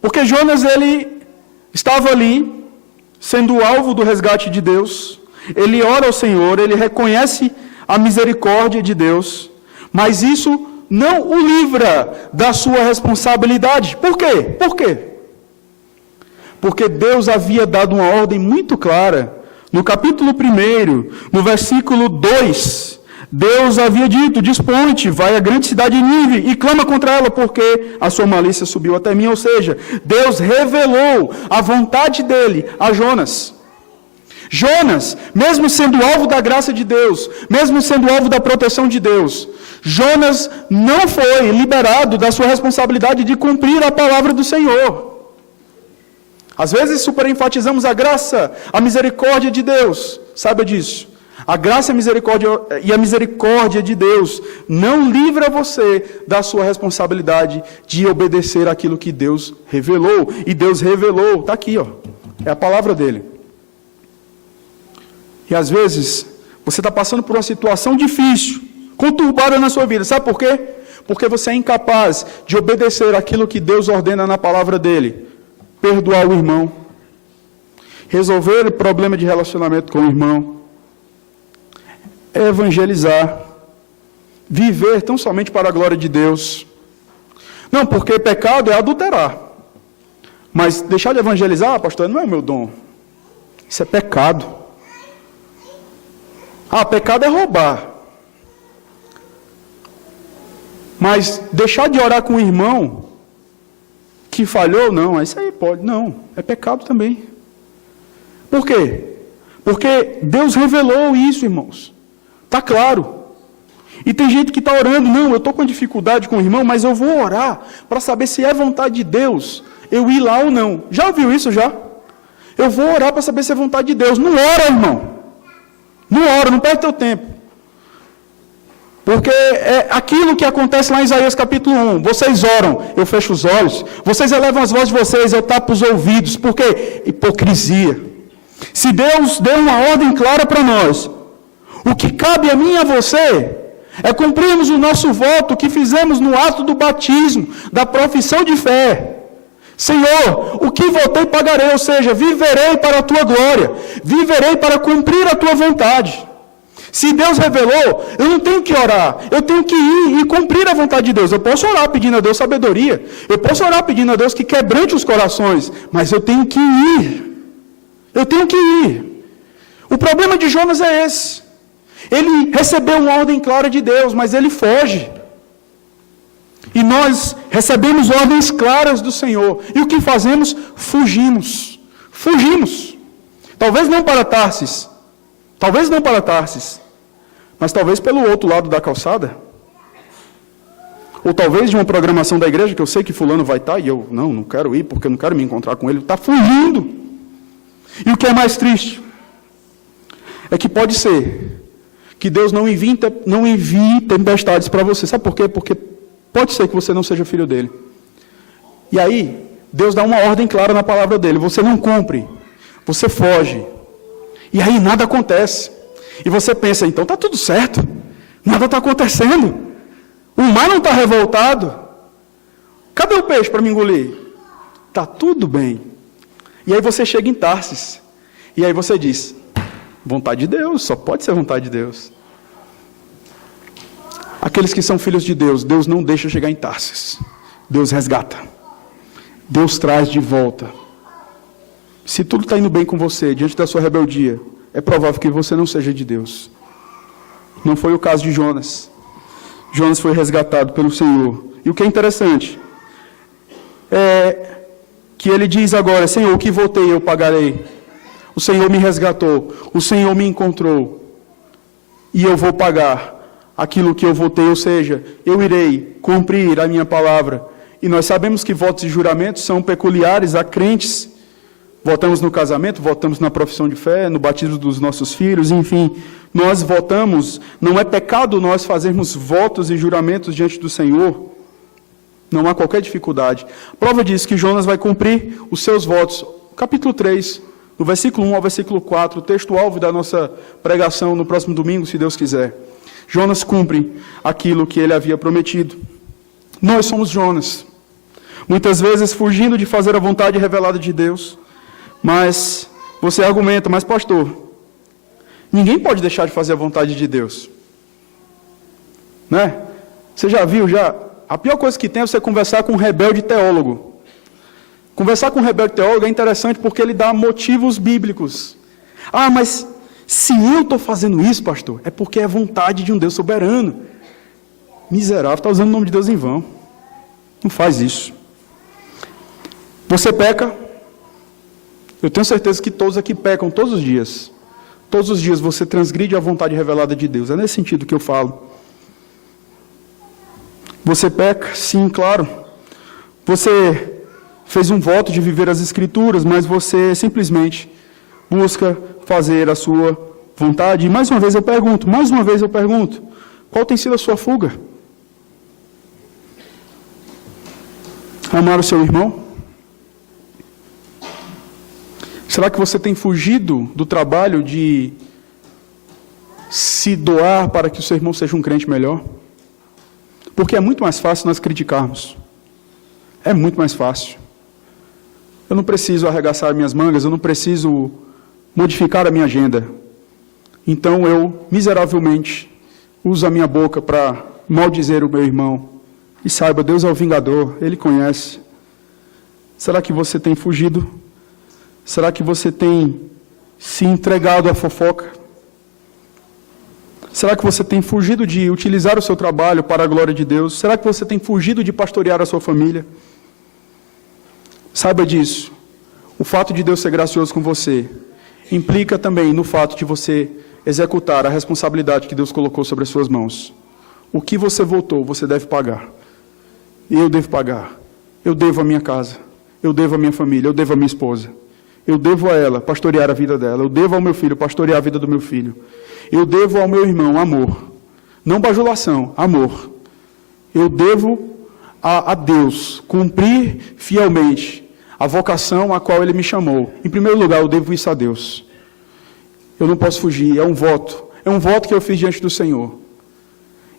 porque Jonas, ele estava ali, sendo alvo do resgate de Deus. Ele ora ao Senhor, ele reconhece a misericórdia de Deus, mas isso não o livra da sua responsabilidade. Por quê? Por quê? Porque Deus havia dado uma ordem muito clara. No capítulo 1, no versículo 2, Deus havia dito, dispõe-te, vai à grande cidade de Nínive e clama contra ela, porque a sua malícia subiu até mim. Ou seja, Deus revelou a vontade dele a Jonas. Jonas, mesmo sendo alvo da graça de Deus, mesmo sendo alvo da proteção de Deus, Jonas não foi liberado da sua responsabilidade de cumprir a palavra do Senhor. Às vezes superenfatizamos a graça, a misericórdia de Deus. Saiba disso. A graça e a misericórdia de Deus não livra você da sua responsabilidade de obedecer aquilo que Deus revelou. E Deus revelou, está aqui, ó, é a palavra dele. E às vezes, você está passando por uma situação difícil, conturbada na sua vida. Sabe por quê? Porque você é incapaz de obedecer aquilo que Deus ordena na palavra dele. Perdoar o irmão. Resolver o problema de relacionamento com o irmão. Evangelizar. Viver tão somente para a glória de Deus. Não, porque pecado é adulterar. Mas deixar de evangelizar, pastor, não é o meu dom. Isso é pecado. Pecado é roubar. Mas deixar de orar com o irmão que falhou, não, isso aí pode. Não, é pecado também. Por quê? Porque Deus revelou isso, irmãos. Está claro. E tem gente que está orando, não, eu estou com dificuldade com o irmão, mas eu vou orar para saber se é vontade de Deus eu ir lá ou não. Já ouviu isso já? Eu vou orar para saber se é vontade de Deus. Não ora, irmão. Não ora, não perde teu tempo. Porque é aquilo que acontece lá em Isaías capítulo 1. Vocês oram, eu fecho os olhos. Vocês elevam as vozes de vocês, eu tapo os ouvidos. Por quê? Hipocrisia. Se Deus deu uma ordem clara para nós, o que cabe a mim e a você é cumprirmos o nosso voto que fizemos no ato do batismo, da profissão de fé. Senhor, o que votei pagarei, ou seja, viverei para a tua glória, viverei para cumprir a tua vontade. Se Deus revelou, eu não tenho que orar, eu tenho que ir e cumprir a vontade de Deus. Eu posso orar pedindo a Deus sabedoria, eu posso orar pedindo a Deus que quebrante os corações, mas eu tenho que ir. Eu tenho que ir. O problema de Jonas é esse. Ele recebeu uma ordem clara de Deus, mas ele foge. E nós recebemos ordens claras do Senhor. E o que fazemos? Fugimos. Fugimos. Talvez não para Tarsis, mas talvez pelo outro lado da calçada. Ou talvez de uma programação da igreja, que eu sei que fulano vai estar, e eu não quero ir, porque eu não quero me encontrar com ele, está fugindo. E o que é mais triste, é que pode ser que Deus não envie tempestades para você. Sabe por quê? Porque pode ser que você não seja filho dele. E aí, Deus dá uma ordem clara na palavra dele, você não cumpre, você foge. E aí nada acontece. E você pensa, então está tudo certo, nada está acontecendo. O mar não está revoltado. Cadê o peixe para me engolir? Está tudo bem. E aí você chega em Tarsis. E aí você diz, vontade de Deus, só pode ser vontade de Deus. Aqueles que são filhos de Deus, Deus não deixa chegar em Tarsis. Deus resgata. Deus traz de volta. Se tudo está indo bem com você, diante da sua rebeldia, é provável que você não seja de Deus. Não foi o caso de Jonas. Jonas foi resgatado pelo Senhor. E o que é interessante é que ele diz agora, Senhor, o que votei eu pagarei. O Senhor me resgatou, o Senhor me encontrou, e eu vou pagar aquilo que eu votei, ou seja, eu irei cumprir a minha palavra. E nós sabemos que votos e juramentos são peculiares a crentes. Votamos no casamento, votamos na profissão de fé, no batismo dos nossos filhos, enfim, nós votamos. Não é pecado nós fazermos votos e juramentos diante do Senhor. Não há qualquer dificuldade. A prova diz que Jonas vai cumprir os seus votos. Capítulo 3, do versículo 1 ao versículo 4, o texto-alvo da nossa pregação no próximo domingo, se Deus quiser. Jonas cumpre aquilo que ele havia prometido. Nós somos Jonas. Muitas vezes fugindo de fazer a vontade revelada de Deus. Mas você argumenta, mas pastor, ninguém pode deixar de fazer a vontade de Deus. Né? Você já viu, a pior coisa que tem é você conversar com um rebelde teólogo. Conversar com um rebelde teólogo é interessante porque ele dá motivos bíblicos. Ah, mas se eu estou fazendo isso, pastor, é porque é vontade de um Deus soberano. Miserável, está usando o nome de Deus em vão. Não faz isso. Você peca. Eu tenho certeza que todos aqui pecam todos os dias. Todos os dias você transgride a vontade revelada de Deus. É nesse sentido que eu falo. Você peca? Sim, claro. Você fez um voto de viver as Escrituras, mas você simplesmente busca fazer a sua vontade. E mais uma vez eu pergunto, qual tem sido a sua fuga? Amar o seu irmão? Será que você tem fugido do trabalho de se doar para que o seu irmão seja um crente melhor? Porque é muito mais fácil nós criticarmos. É muito mais fácil. Eu não preciso arregaçar minhas mangas, eu não preciso modificar a minha agenda. Então eu, miseravelmente, uso a minha boca para maldizer o meu irmão. E saiba, Deus é o vingador, Ele conhece. Será que você tem fugido? Será que você tem se entregado à fofoca? Será que você tem fugido de utilizar o seu trabalho para a glória de Deus? Será que você tem fugido de pastorear a sua família? Saiba disso. O fato de Deus ser gracioso com você implica também no fato de você executar a responsabilidade que Deus colocou sobre as suas mãos. O que você votou, você deve pagar. Eu devo pagar. Eu devo a minha casa. Eu devo a minha família. Eu devo a minha esposa. Eu devo a ela pastorear a vida dela. Eu devo ao meu filho pastorear a vida do meu filho. Eu devo ao meu irmão amor. Não bajulação, amor. Eu devo a Deus cumprir fielmente a vocação a qual Ele me chamou. Em primeiro lugar, eu devo isso a Deus. Eu não posso fugir, é um voto. É um voto que eu fiz diante do Senhor.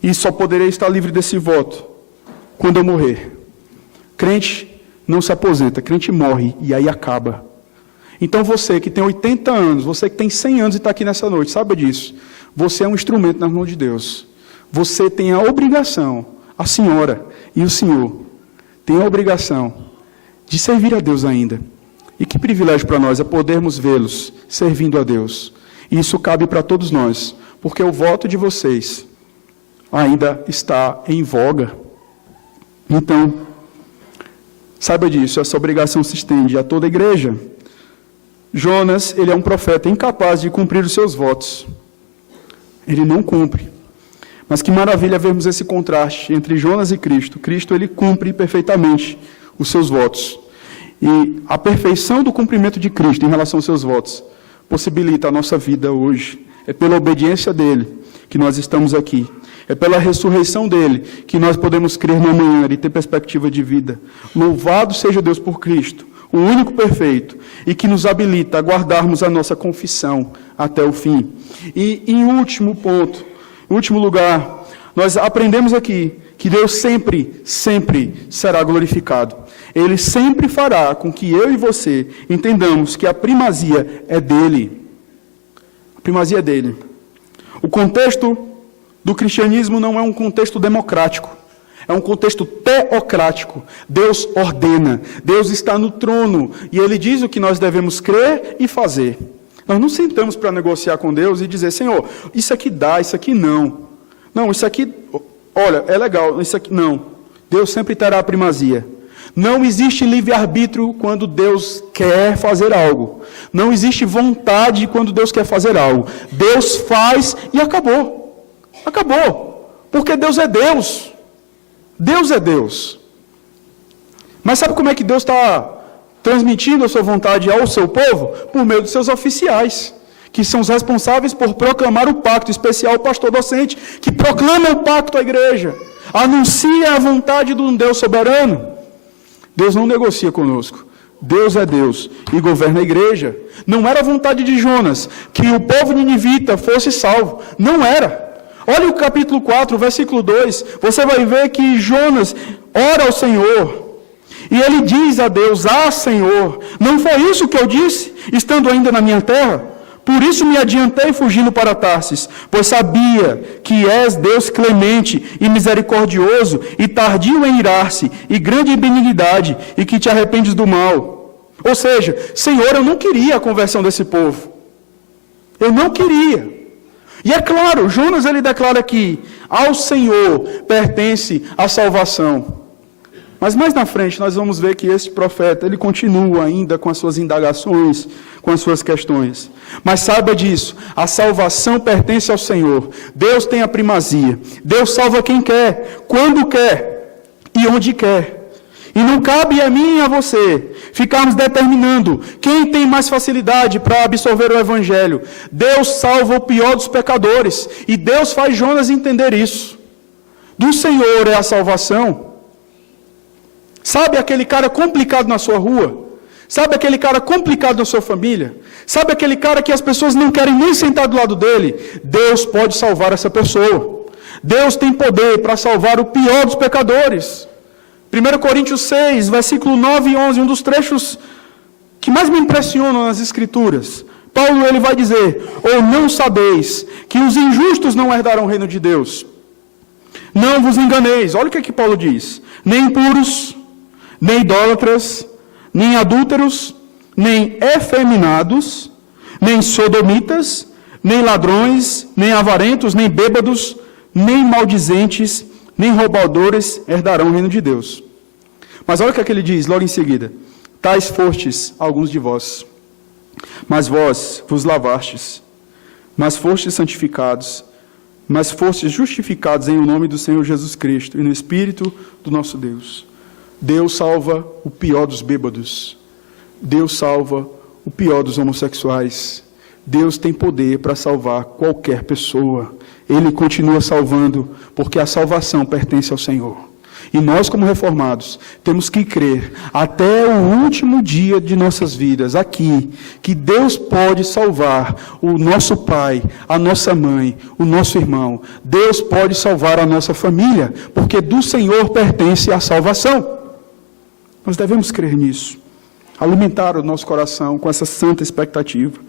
E só poderei estar livre desse voto quando eu morrer. Crente não se aposenta, crente morre e aí acaba. Então você que tem 80 anos, você que tem 100 anos e está aqui nessa noite, saiba disso. Você é um instrumento nas mãos de Deus. Você tem a obrigação, a senhora e o senhor, tem a obrigação de servir a Deus ainda. E que privilégio para nós é podermos vê-los servindo a Deus. E isso cabe para todos nós, porque o voto de vocês ainda está em voga. Então, saiba disso, essa obrigação se estende a toda a igreja. Jonas, ele é um profeta incapaz de cumprir os seus votos. Ele não cumpre. Mas que maravilha vermos esse contraste entre Jonas e Cristo. Cristo, ele cumpre perfeitamente os seus votos. E a perfeição do cumprimento de Cristo em relação aos seus votos possibilita a nossa vida hoje. É pela obediência dele que nós estamos aqui. É pela ressurreição dele que nós podemos crer no amanhã e ter perspectiva de vida. Louvado seja Deus por Cristo, o único perfeito, e que nos habilita a guardarmos a nossa confissão até o fim. E em último ponto, em último lugar, nós aprendemos aqui que Deus sempre, sempre será glorificado. Ele sempre fará com que eu e você entendamos que a primazia é dele. A primazia é dele. O contexto do cristianismo não é um contexto democrático. É um contexto teocrático. Deus ordena. Deus está no trono. E Ele diz o que nós devemos crer e fazer. Nós não sentamos para negociar com Deus e dizer, Senhor, isso aqui dá, isso aqui não. Não, isso aqui, olha, é legal, isso aqui não. Deus sempre terá a primazia. Não existe livre-arbítrio quando Deus quer fazer algo. Não existe vontade quando Deus quer fazer algo. Deus faz e acabou. Acabou. Porque Deus é Deus. Deus é Deus. Mas sabe como é que Deus está transmitindo a sua vontade ao seu povo? Por meio dos seus oficiais, que são os responsáveis por proclamar o pacto, especial o pastor docente, que proclama o pacto à igreja, anuncia a vontade de um Deus soberano. Deus não negocia conosco. Deus é Deus e governa a igreja. Não era a vontade de Jonas que o povo ninivita fosse salvo. Não era. Olha o capítulo 4, versículo 2. Você vai ver que Jonas ora ao Senhor. E ele diz a Deus, Senhor, não foi isso que eu disse, estando ainda na minha terra? Por isso me adiantei fugindo para Tarsis, pois sabia que és Deus clemente e misericordioso, e tardio em irar-se, e grande em benignidade, e que te arrependes do mal. Ou seja, Senhor, eu não queria a conversão desse povo. Eu não queria. E é claro, Jonas ele declara que ao Senhor pertence a salvação. Mas mais na frente nós vamos ver que este profeta, ele continua ainda com as suas indagações, com as suas questões. Mas saiba disso, a salvação pertence ao Senhor. Deus tem a primazia. Deus salva quem quer, quando quer e onde quer. E não cabe a mim e a você ficarmos determinando quem tem mais facilidade para absorver o Evangelho. Deus salva o pior dos pecadores. E Deus faz Jonas entender isso. Do Senhor é a salvação. Sabe aquele cara complicado na sua rua? Sabe aquele cara complicado na sua família? Sabe aquele cara que as pessoas não querem nem sentar do lado dele? Deus pode salvar essa pessoa. Deus tem poder para salvar o pior dos pecadores. 1 Coríntios 6, versículo 9 e 11, um dos trechos que mais me impressionam nas Escrituras. Paulo ele vai dizer, ou não sabeis que os injustos não herdarão o reino de Deus? Não vos enganeis. Olha o que Paulo diz. Nem impuros, nem idólatras, nem adúlteros, nem efeminados, nem sodomitas, nem ladrões, nem avarentos, nem bêbados, nem maldizentes, nem roubadores herdarão o reino de Deus. Mas olha o que ele diz logo em seguida. Tais fostes alguns de vós, mas vós vos lavastes, mas fostes santificados, mas fostes justificados em o nome do Senhor Jesus Cristo e no Espírito do nosso Deus. Deus salva o pior dos bêbados. Deus salva o pior dos homossexuais. Deus tem poder para salvar qualquer pessoa. Ele continua salvando, porque a salvação pertence ao Senhor. E nós, como reformados, temos que crer até o último dia de nossas vidas, aqui, que Deus pode salvar o nosso pai, a nossa mãe, o nosso irmão. Deus pode salvar a nossa família, porque do Senhor pertence a salvação. Nós devemos crer nisso, alimentar o nosso coração com essa santa expectativa.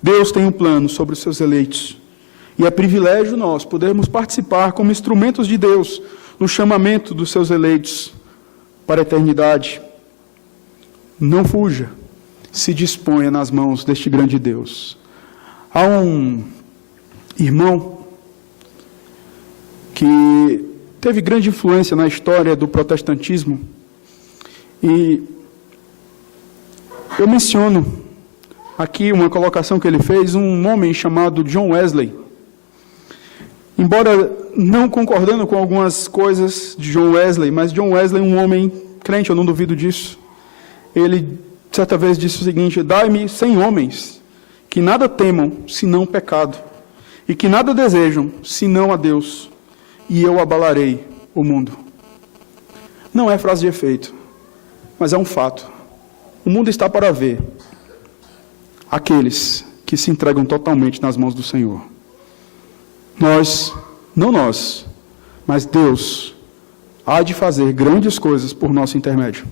Deus tem um plano sobre os seus eleitos, e é privilégio nós podermos participar como instrumentos de Deus no chamamento dos seus eleitos para a eternidade. Não fuja, se disponha nas mãos deste grande Deus. Há um irmão que teve grande influência na história do protestantismo, e eu menciono aqui uma colocação que ele fez, um homem chamado John Wesley. Embora não concordando com algumas coisas de John Wesley, mas John Wesley, um homem crente, eu não duvido disso, ele certa vez disse o seguinte: dai-me 100 homens que nada temam, senão pecado, e que nada desejam, senão a Deus, e eu abalarei o mundo. Não é frase de efeito, mas é um fato. O mundo está para ver aqueles que se entregam totalmente nas mãos do Senhor. Não nós, mas Deus há de fazer grandes coisas por nosso intermédio.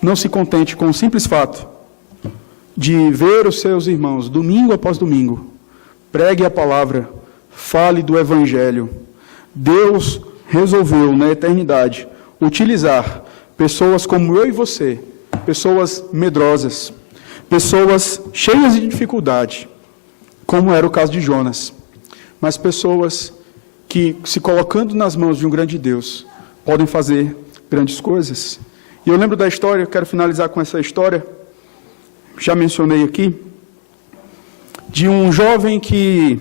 Não se contente com o simples fato de ver os seus irmãos, domingo após domingo, pregue a palavra, fale do Evangelho. Deus resolveu, na eternidade, utilizar pessoas como eu e você, pessoas medrosas, pessoas cheias de dificuldade, como era o caso de Jonas, mas pessoas que, se colocando nas mãos de um grande Deus, podem fazer grandes coisas. E eu lembro da história, eu quero finalizar com essa história, já mencionei aqui, de um jovem que,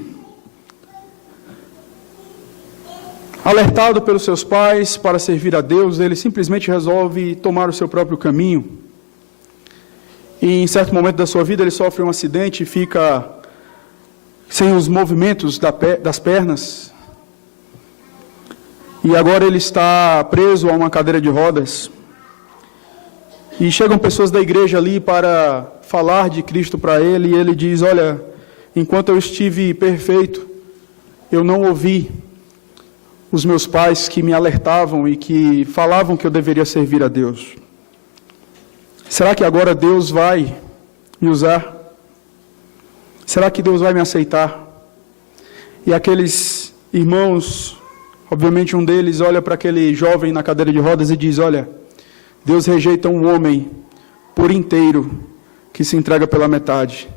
alertado pelos seus pais para servir a Deus, ele simplesmente resolve tomar o seu próprio caminho. E em certo momento da sua vida ele sofre um acidente e fica sem os movimentos das pernas. E agora ele está preso a uma cadeira de rodas. E chegam pessoas da igreja ali para falar de Cristo para ele, e ele diz: olha, enquanto eu estive perfeito, eu não ouvi os meus pais que me alertavam e que falavam que eu deveria servir a Deus. Será que agora Deus vai me usar? Será que Deus vai me aceitar? E aqueles irmãos, obviamente um deles olha para aquele jovem na cadeira de rodas e diz: olha, Deus rejeita um homem por inteiro que se entrega pela metade,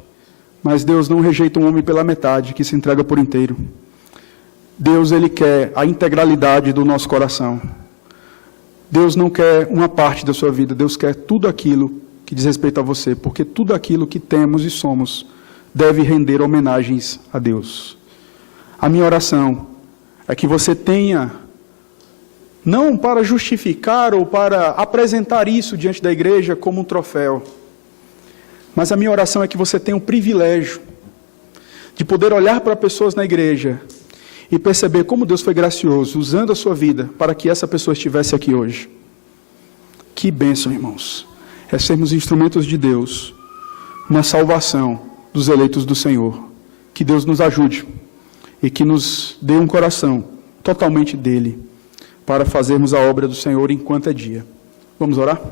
mas Deus não rejeita um homem pela metade que se entrega por inteiro. Deus, Ele quer a integralidade do nosso coração. Deus não quer uma parte da sua vida, Deus quer tudo aquilo que diz respeito a você, porque tudo aquilo que temos e somos deve render homenagens a Deus. A minha oração é que você tenha, não para justificar ou para apresentar isso diante da igreja como um troféu, mas a minha oração é que você tenha o privilégio de poder olhar para pessoas na igreja e perceber como Deus foi gracioso, usando a sua vida para que essa pessoa estivesse aqui hoje. Que bênção, irmãos! É sermos instrumentos de Deus na salvação dos eleitos do Senhor. Que Deus nos ajude e que nos dê um coração totalmente dele, para fazermos a obra do Senhor enquanto é dia. Vamos orar?